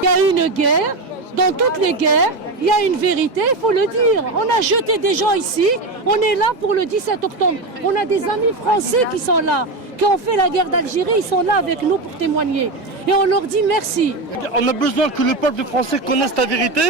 Il y a une guerre, dans toutes les guerres, il y a une vérité, il faut le dire. On a jeté des gens ici, on est là pour le 17 octobre. On a des amis français qui sont là, qui ont fait la guerre d'Algérie, ils sont là avec nous pour témoigner. Et on leur dit merci. On a besoin que le peuple français connaisse la vérité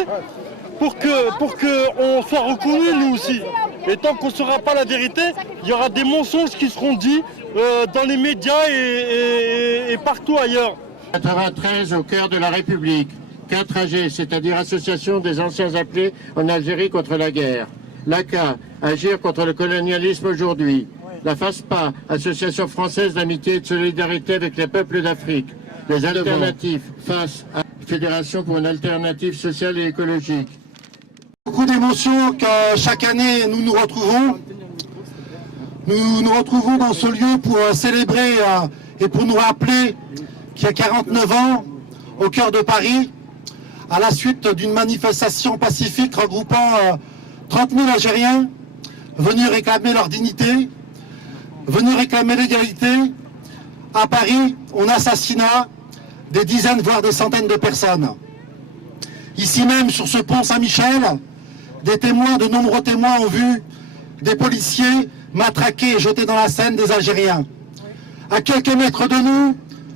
pour qu'on soit reconnus nous aussi. Et tant qu'on ne saura pas la vérité, il y aura des mensonges qui seront dits dans les médias et partout ailleurs. 93 au cœur de la République. 4AG, c'est-à-dire Association des anciens appelés en Algérie contre la guerre. L'ACA, Agir contre le colonialisme aujourd'hui. La FASPA, Association française d'amitié et de solidarité avec les peuples d'Afrique. Les alternatives, FAS, Fédération pour une alternative sociale et écologique. Beaucoup d'émotions que chaque année nous nous retrouvons. Nous nous retrouvons dans ce lieu pour célébrer et pour nous rappeler qu'il y a 49 ans, au cœur de Paris, à la suite d'une manifestation pacifique regroupant 30 000 Algériens venus réclamer leur dignité, venus réclamer l'égalité, à Paris, on assassina des dizaines, voire des centaines de personnes. Ici même, sur ce pont Saint-Michel, de nombreux témoins ont vu des policiers matraquer et jeter dans la Seine des Algériens. À quelques mètres de nous,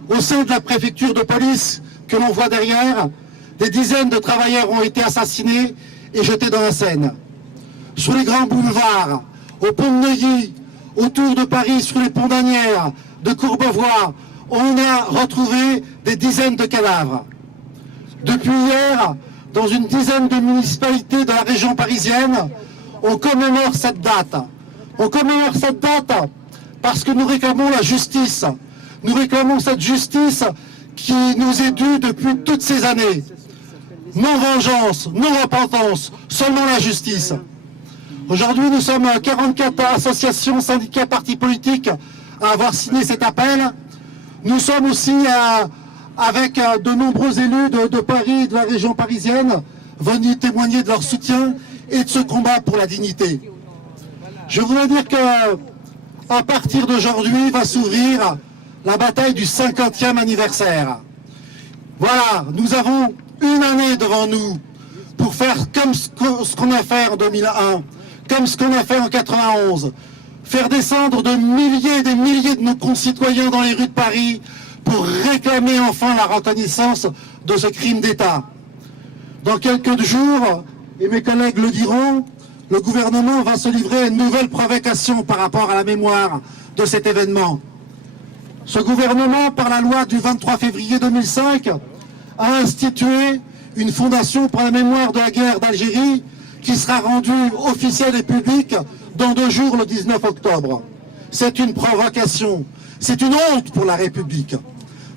au sein de la préfecture de police que l'on voit derrière, des dizaines de travailleurs ont été assassinés et jetés dans la Seine. Sur les grands boulevards, au pont de Neuilly, autour de Paris, sur les ponts d'Asnières, de Courbevoie, on a retrouvé des dizaines de cadavres. Depuis hier, dans une dizaine de municipalités de la région parisienne, on commémore cette date. On commémore cette date parce que nous réclamons la justice. Nous réclamons cette justice qui nous est due depuis toutes ces années. Non vengeance, non repentance, seulement la justice. Aujourd'hui, nous sommes 44 associations, syndicats, partis politiques à avoir signé cet appel. Nous sommes aussi avec de nombreux élus de Paris et de la région parisienne venus témoigner de leur soutien et de ce combat pour la dignité. Je voudrais dire qu'à partir d'aujourd'hui va s'ouvrir la bataille du 50e anniversaire. Voilà, nous avons une année devant nous pour faire comme ce qu'on a fait en 2001, comme ce qu'on a fait en 91, faire descendre de milliers et des milliers de nos concitoyens dans les rues de Paris pour réclamer enfin la reconnaissance de ce crime d'État. Dans quelques jours, et mes collègues le diront, le gouvernement va se livrer à une nouvelle provocation par rapport à la mémoire de cet événement. Ce gouvernement, par la loi du 23 février 2005, a institué une fondation pour la mémoire de la guerre d'Algérie qui sera rendue officielle et publique dans 2 jours, le 19 octobre. C'est une provocation, c'est une honte pour la République.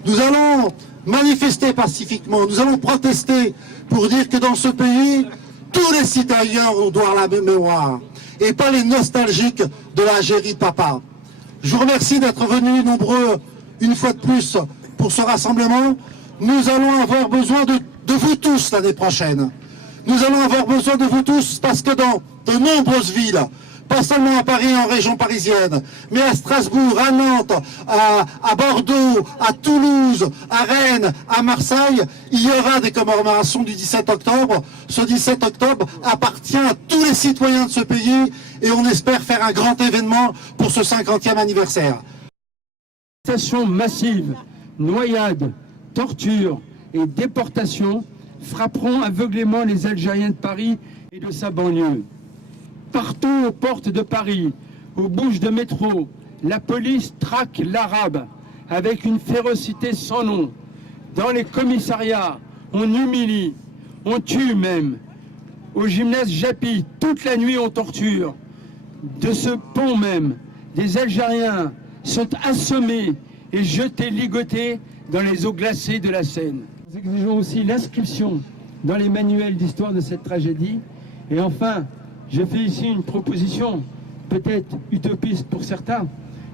Nous allons manifester pacifiquement, nous allons protester pour dire que dans ce pays, tous les citoyens ont droit à la mémoire et pas les nostalgiques de l'Algérie de papa. Je vous remercie d'être venus nombreux une fois de plus pour ce rassemblement. Nous allons avoir besoin de vous tous l'année prochaine. Nous allons avoir besoin de vous tous parce que dans de nombreuses villes, pas seulement à Paris, en région parisienne, mais à Strasbourg, à Nantes, à Bordeaux, à Toulouse, à Rennes, à Marseille, il y aura des commémorations du 17 octobre. Ce 17 octobre appartient à tous les citoyens de ce pays et on espère faire un grand événement pour ce 50e anniversaire. Arrestations massives, noyades, tortures et déportations frapperont aveuglément les Algériens de Paris et de sa banlieue. Partout aux portes de Paris, aux bouches de métro, la police traque l'arabe avec une férocité sans nom. Dans les commissariats, on humilie, on tue même. au gymnase Japy, toute la nuit on torture. De ce pont même, des Algériens sont assommés et jetés, ligotés dans les eaux glacées de la Seine. Nous exigeons aussi l'inscription dans les manuels d'histoire de cette tragédie. Et enfin, je fais ici une proposition, peut-être utopiste pour certains,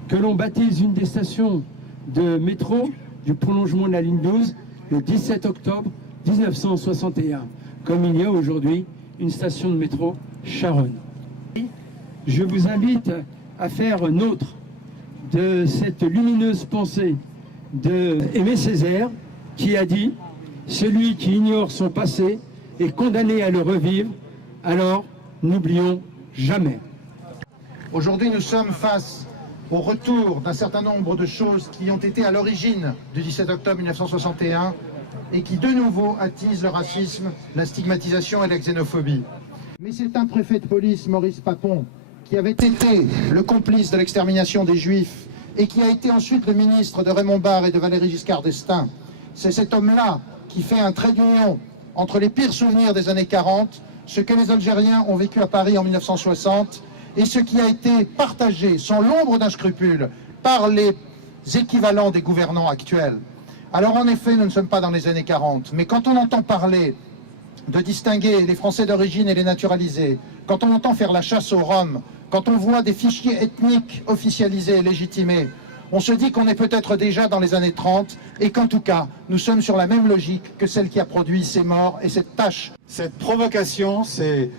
que l'on baptise une des stations de métro du prolongement de la ligne 12 le 17 octobre 1961, comme il y a aujourd'hui une station de métro Charonne. Je vous invite à faire nôtre de cette lumineuse pensée de Aimé Césaire, qui a dit « Celui qui ignore son passé est condamné à le revivre, alors n'oublions jamais ». Aujourd'hui, nous sommes face au retour d'un certain nombre de choses qui ont été à l'origine du 17 octobre 1961 et qui de nouveau attisent le racisme, la stigmatisation et la xénophobie. Mais c'est un préfet de police, Maurice Papon, qui avait été le complice de l'extermination des Juifs et qui a été ensuite le ministre de Raymond Barre et de Valéry Giscard d'Estaing. C'est cet homme-là qui fait un trait d'union entre les pires souvenirs des années 40, ce que les Algériens ont vécu à Paris en 1960 et ce qui a été partagé sans l'ombre d'un scrupule par les équivalents des gouvernants actuels. Alors en effet, nous ne sommes pas dans les années 40, mais quand on entend parler de distinguer les Français d'origine et les naturalisés, quand on entend faire la chasse aux Roms, quand on voit des fichiers ethniques officialisés et légitimés, on se dit qu'on est peut-être déjà dans les années 30 et qu'en tout cas, nous sommes sur la même logique que celle qui a produit ces morts et cette tâche. Cette provocation, c'est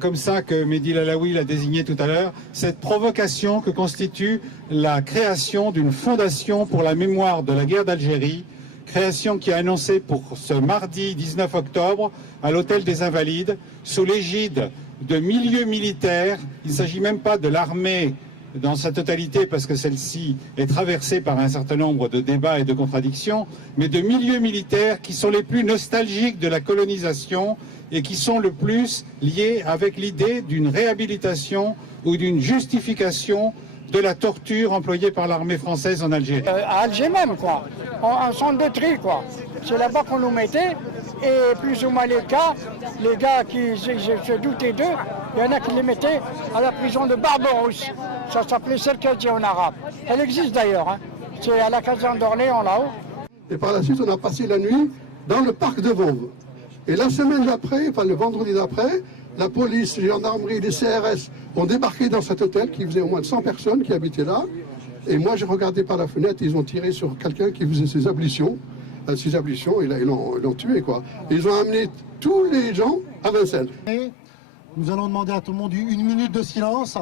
comme ça que Mehdi Lalaoui l'a désigné tout à l'heure, cette provocation que constitue la création d'une fondation pour la mémoire de la guerre d'Algérie, création qui est annoncée pour ce mardi 19 octobre à l'Hôtel des Invalides, sous l'égide de milieux militaires. Il ne s'agit même pas de l'armée dans sa totalité, parce que celle-ci est traversée par un certain nombre de débats et de contradictions, mais de milieux militaires qui sont les plus nostalgiques de la colonisation et qui sont le plus liés avec l'idée d'une réhabilitation ou d'une justification de la torture employée par l'armée française en Algérie. À Alger même, quoi. En centre de tri, quoi. C'est là-bas qu'on nous mettait. Et plus ou moins les gars qui se doutaient d'eux, il y en a qui les mettaient à la prison de Barberousse. Ça s'appelait Serkadji en arabe. Elle existe d'ailleurs. Hein. C'est à la caserne d'Orléans, là-haut. Et par la suite, on a passé la nuit dans le parc de Vanves. Et la semaine d'après, enfin le vendredi d'après, la police, les gendarmeries, les CRS ont débarqué dans cet hôtel qui faisait au moins de 100 personnes qui habitaient là. Et moi, j'ai regardé par la fenêtre, ils ont tiré sur quelqu'un qui faisait ses ablutions. Et là, ils l'ont tué, quoi. Et ils ont amené tous les gens à Vincennes. Nous allons demander à tout le monde une minute de silence.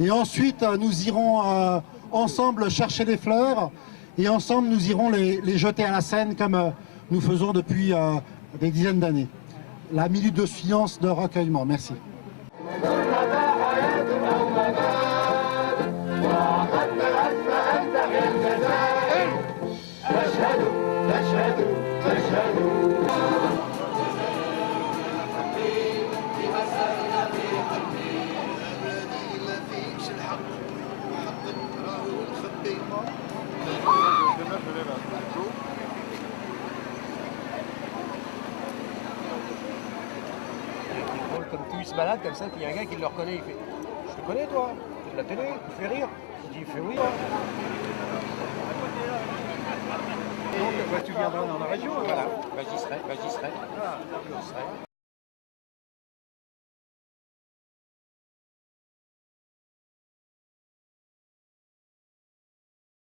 Et ensuite, nous irons ensemble chercher les fleurs. Et ensemble, nous irons les jeter à la Seine comme nous faisons depuis des dizaines d'années. La minute de silence de recueillement. Merci. Comme tout, il se balade comme ça, puis il y a un gars qui le reconnaît, il fait « Je te connais toi, c'est de la télé, il fait rire ». Il dit « Il fait oui ». Donc tu viendras dans la région. Voilà, j'y serai.